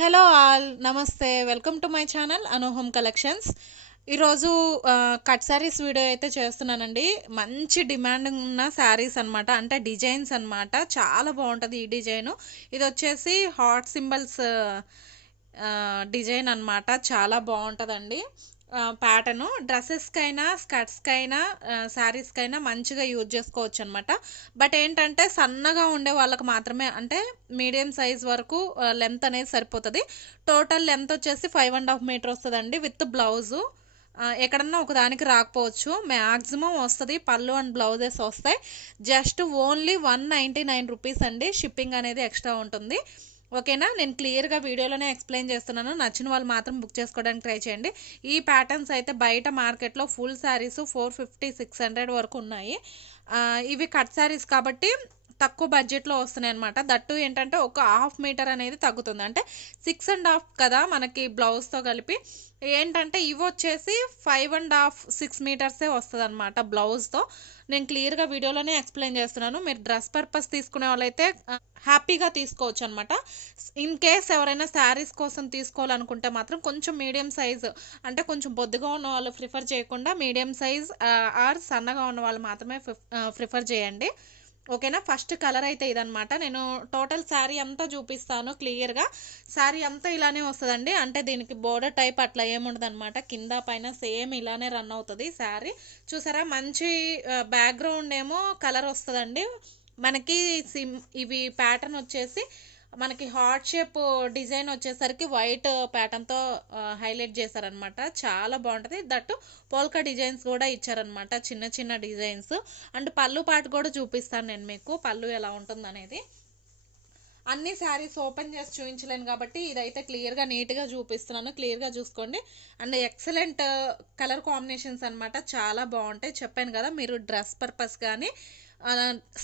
Hello all నమస్తే welcome to my channel Anu home collections. ఈరోజు cut saris video అయితే చేస్తున్నానండి. మంచి డిమాండ్ ఉన్న శారీస్ అనమాట, అంటే డిజైన్స్ అనమాట. చాలా బాగుంటుంది ఈ డిజైను. ఇది వచ్చేసి హార్ట్ సింబల్స్ డిజైన్ అనమాట. చాలా బాగుంటుందండి. ప్యాటర్ను డ్రెస్సెస్కైనా స్కర్ట్స్కైనా శారీస్కైనా మంచిగా యూజ్ చేసుకోవచ్చు అనమాట. బట్ ఏంటంటే సన్నగా ఉండే వాళ్ళకి మాత్రమే, అంటే మీడియం సైజ్ వరకు లెంత్ అనేది సరిపోతుంది. టోటల్ లెంత్ వచ్చేసి 5.5 మీటర్ వస్తుందండి విత్ బ్లౌజు. ఎక్కడన్నా ఒకదానికి రాకపోవచ్చు, మ్యాక్సిమం వస్తుంది. పళ్ళు అండ్ బ్లౌజెస్ వస్తాయి. జస్ట్ ఓన్లీ 199 రూపీస్ అండి. షిప్పింగ్ అనేది ఎక్స్ట్రా ఉంటుంది. ఓకేనా, నేను క్లియర్గా వీడియోలోనే ఎక్స్ప్లెయిన్ చేస్తున్నాను. నచ్చిన వాళ్ళు మాత్రం బుక్ చేసుకోవడానికి ట్రై చేయండి. ఈ ప్యాటర్న్స్ అయితే బయట మార్కెట్లో ఫుల్ శారీస్ 450-600 వరకు ఉన్నాయి. ఇవి కట్ శారీస్ కాబట్టి తక్కువ బడ్జెట్లో వస్తున్నాయి అనమాట. దట్టు ఏంటంటే ఒక హాఫ్ మీటర్ అనేది తగ్గుతుంది, అంటే 6.5 కదా మనకి బ్లౌజ్తో కలిపి. ఏంటంటే ఇవి వచ్చేసి 5.5-6 మీటర్సే వస్తుంది అనమాట బ్లౌజ్తో. నేను క్లియర్గా వీడియోలోనే ఎక్స్ప్లెయిన్ చేస్తున్నాను. మీరు డ్రెస్ పర్పస్ తీసుకునే వాళ్ళైతే హ్యాపీగా తీసుకోవచ్చు అనమాట. ఇన్ కేస్ ఎవరైనా శారీస్ కోసం తీసుకోవాలనుకుంటే మాత్రం కొంచెం మీడియం సైజ్, అంటే కొంచెం బొద్దుగా ఉన్న వాళ్ళు ప్రిఫర్ చేయకుండా మీడియం సైజ్ ఆర్ సన్నగా ఉన్న వాళ్ళు మాత్రమే ప్రిఫర్ చేయండి. ఓకేనా. ఫస్ట్ కలర్ అయితే ఇదనమాట. నేను టోటల్ శారీ అంతా చూపిస్తాను క్లియర్గా. శారీ అంతా ఇలానే వస్తుందండి, అంటే దీనికి బోర్డర్ టైప్ అట్లా ఏముండదు అనమాట. కింద పైన సేమ్ ఇలానే రన్ అవుతుంది శారీ. చూసారా, మంచి బ్యాక్గ్రౌండ్ ఏమో కలర్ వస్తుందండి మనకి. ఇవి ప్యాటర్న్ వచ్చేసి మనకి హార్ట్ షేప్ డిజైన్ వచ్చేసరికి వైట్ ప్యాటర్న్తో హైలైట్ చేశారనమాట. చాలా బాగుంటుంది. దట్టు పోల్కా డిజైన్స్ కూడా ఇచ్చారనమాట, చిన్న చిన్న డిజైన్స్. అండ్ పళ్ళు పాటు కూడా చూపిస్తాను నేను మీకు, పళ్ళు ఎలా ఉంటుంది అనేది. అన్ని శారీస్ ఓపెన్ చేసి చూపించలేను కాబట్టి ఇదైతే క్లియర్గా నీట్గా చూపిస్తున్నాను. క్లియర్గా చూసుకోండి. అండ్ ఎక్సలెంట్ కలర్ కాంబినేషన్స్ అనమాట, చాలా బాగుంటాయి. చెప్పాను కదా, మీరు డ్రెస్ పర్పస్ కానీ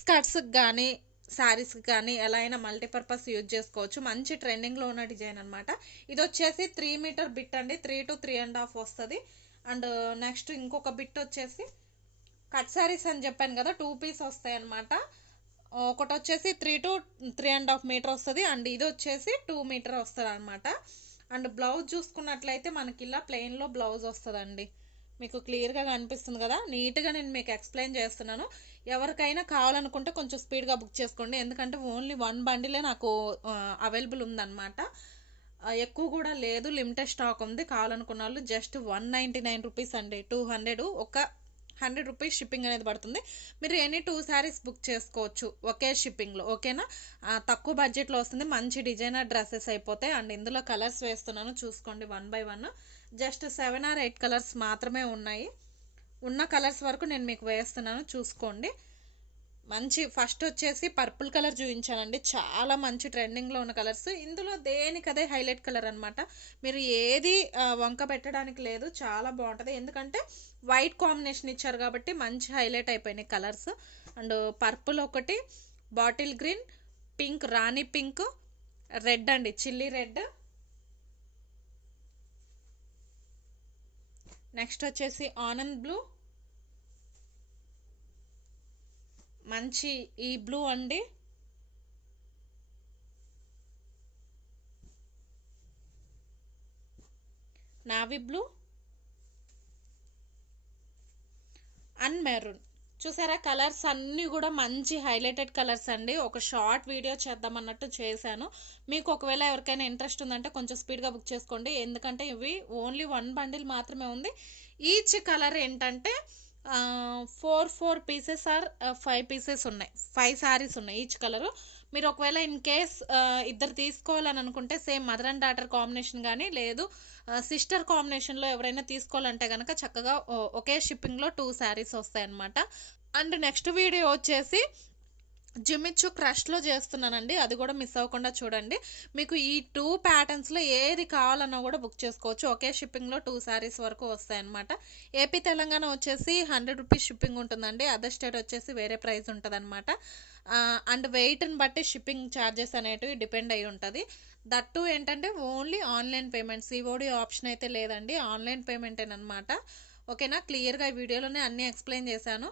స్కర్ట్స్కి కానీ శారీస్కి కానీ ఎలా అయినా మల్టీపర్పస్ యూజ్ చేసుకోవచ్చు. మంచి ట్రెండింగ్లో ఉన్న డిజైన్ అనమాట. ఇది వచ్చేసి 3 మీటర్ బిట్ అండి, 3 to 3.5 వస్తుంది. అండ్ నెక్స్ట్ ఇంకొక బిట్ వచ్చేసి కట్ శారీస్ అని చెప్పాను కదా, 2 పీస్ వస్తాయి అనమాట. ఒకటి వచ్చేసి 3 to 3.5 మీటర్ వస్తుంది. అండ్ ఇది వచ్చేసి 2 మీటర్ వస్తుంది అనమాట. అండ్ బ్లౌజ్ చూసుకున్నట్లయితే మనకి ఇలా ప్లెయిన్లో బ్లౌజ్ వస్తుందండి. మీకు క్లియర్గా కనిపిస్తుంది కదా, నీట్గా నేను మీకు ఎక్స్ప్లెయిన్ చేస్తున్నాను. ఎవరికైనా కావాలనుకుంటే కొంచెం స్పీడ్గా బుక్ చేసుకోండి, ఎందుకంటే ఓన్లీ 1 బండిలే నాకు అవైలబుల్ ఉందన్నమాట. ఎక్కువ కూడా లేదు, లిమిటెడ్ స్టాక్ ఉంది. కావాలనుకున్న వాళ్ళు జస్ట్ 199 రూపీస్ అండి. 200 ఒక 100 రూపీస్ షిప్పింగ్ అనేది పడుతుంది. మీరు ఎనీ 2 శారీస్ బుక్ చేసుకోవచ్చు ఒకే షిప్పింగ్లో. ఓకేనా, తక్కువ బడ్జెట్లో వస్తుంది. మంచి డిజైనర్ డ్రెస్సెస్ అయిపోతాయి. అండ్ ఇందులో కలర్స్ వేస్తున్నాను చూసుకోండి, 1 by 1. జస్ట్ 7 or 8 కలర్స్ మాత్రమే ఉన్నాయి. ఉన్న కలర్స్ వరకు నేను మీకు వేస్తున్నాను, చూసుకోండి. మంచి ఫస్ట్ వచ్చేసి పర్పుల్ కలర్ చూపించానండి, చాలా మంచి ట్రెండింగ్లో ఉన్న కలర్స్. ఇందులో దేనికదే హైలైట్ కలర్ అనమాట. మీరు ఏది వంక పెట్టడానికి లేదు, చాలా బాగుంటుంది. ఎందుకంటే వైట్ కాంబినేషన్ ఇచ్చారు కాబట్టి మంచి హైలైట్ అయిపోయినాయి కలర్స్. అండ్ పర్పుల్ ఒకటి, బాటిల్ గ్రీన్, పింక్, రాణి పింక్, రెడ్ అండి, చిల్లీ రెడ్. నెక్స్ట్ వచ్చేసి ఆనంద్ బ్లూ, మంచి ఈ బ్లూ అండి. Navy blue and maroon. చూసారా, కలర్స్ అన్నీ కూడా మంచి హైలైటెడ్ కలర్స్ అండి. ఒక షార్ట్ వీడియో చేద్దామన్నట్టు చేశాను. మీకు ఒకవేళ ఎవరికైనా ఇంట్రెస్ట్ ఉందంటే కొంచెం స్పీడ్గా బుక్ చేసుకోండి, ఎందుకంటే ఇవి ఓన్లీ 1 బండిల్ మాత్రమే ఉంది. ఈచ్ కలర్ ఏంటంటే 4 పీసెస్ ఆర్ 5 పీసెస్ ఉన్నాయి, 5 శారీస్ ఉన్నాయి ఈచ్ కలరు. మీరు ఒకవేళ ఇన్ కేస్ ఇద్దరు తీసుకోవాలని అనుకుంటే same mother and daughter combination కానీ, లేదు సిస్టర్ కాంబినేషన్లో ఎవరైనా తీసుకోవాలంటే కనుక చక్కగా ఒకే షిప్పింగ్లో 2 శారీస్ వస్తాయి అన్నమాట. అండ్ నెక్స్ట్ వీడియో వచ్చేసి జిమిచ్చు క్రష్లో చేస్తున్నానండి, అది కూడా మిస్ అవ్వకుండా చూడండి. మీకు ఈ 2 ప్యాటర్న్స్లో ఏది కావాలన్నా కూడా బుక్ చేసుకోవచ్చు. ఒకే షిప్పింగ్లో 2 శారీస్ వరకు వస్తాయన్నమాట. ఏపీ తెలంగాణ వచ్చేసి 100 రూపీస్ షిప్పింగ్ ఉంటుందండి, అదర్ స్టేట్ వచ్చేసి వేరే ప్రైస్ ఉంటుంది అనమాట. అండ్ వెయిట్ని బట్టి షిప్పింగ్ ఛార్జెస్ అనేటివి డిపెండ్ అయి ఉంటుంది. దట్టు ఏంటంటే only online payment, COD option అయితే లేదండి, ఆన్లైన్ పేమెంటేనమాట. ఓకేనా, క్లియర్గా ఈ వీడియోలోనే అన్నీ ఎక్స్ప్లెయిన్ చేశాను.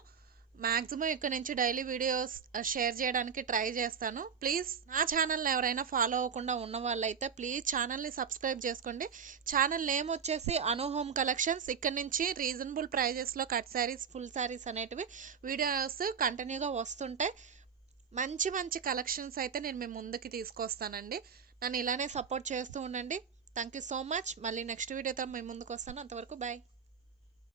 మ్యాక్సిమం ఇక్కడ నుంచి డైలీ వీడియోస్ షేర్ చేయడానికి ట్రై చేస్తాను. ప్లీజ్ నా ఛానల్ని ఎవరైనా ఫాలో అవ్వకుండా ఉన్న వాళ్ళైతే ప్లీజ్ ఛానల్ని సబ్స్క్రైబ్ చేసుకోండి. ఛానల్ నేమ్ వచ్చేసి అను హోమ్ కలెక్షన్స్. ఇక్కడ నుంచి రీజనబుల్ ప్రైజెస్లో కట్ శారీస్, ఫుల్ శారీస్ అనేటివి వీడియోస్ కంటిన్యూగా వస్తుంటాయి. మంచి మంచి కలెక్షన్స్ అయితే నేను మీ ముందుకి తీసుకొస్తానండి. నన్ను ఇలానే సపోర్ట్ చేస్తూ ఉండండి. Thank you so much. మళ్ళీ నెక్స్ట్ వీడియోతో మీ ముందుకు వస్తాను. అంతవరకు బాయ్.